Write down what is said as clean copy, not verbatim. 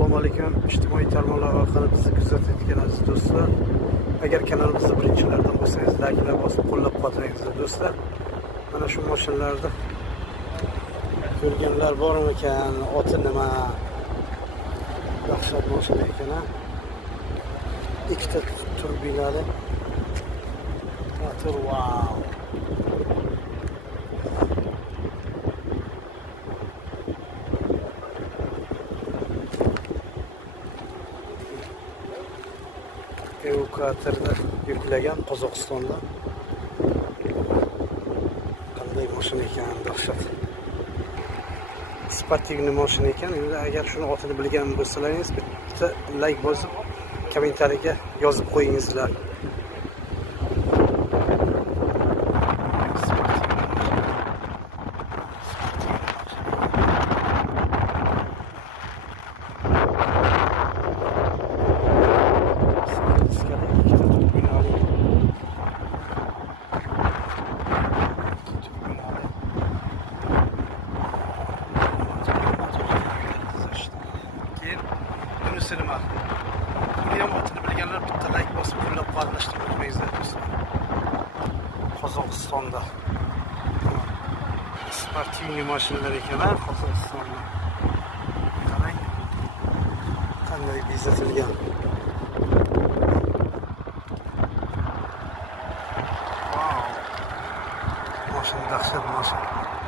Assalomu alaykum. Ijtimoiy tarmoqlar orqali bizni kuzatayotgan aziz do'stlar. Agar kanalimizni birinchilardan bo'lsangiz, like'lar bosib qo'llab-quvvatlaymiz do'stlar. Mana shu mashinalarda ko'rganlar bormi ekan? Oti nima? Dahshat mashina ekan ha. Ikkita turbinali motor, wow. Evakuatorda yuklagan Qozog'istonda. Qanday mashina ekan, dahshat. Sportivniy mashina ekan. Endi agar shuni otini bilgan bo'lsalaringiz, bitta like bosib, kommentariyaga yozib qo'yingizlar. Sinema. Buni ham otini bilganlar bitta like bosib qo'llab-quvvatlashtirib o'tmaysizlar do'stlar. Qozog'istonda sportivniy mashinalar ekan, Qozog'istonda. Qarang, qanday bezatilgan. Wow. Mashina dahshat mashina.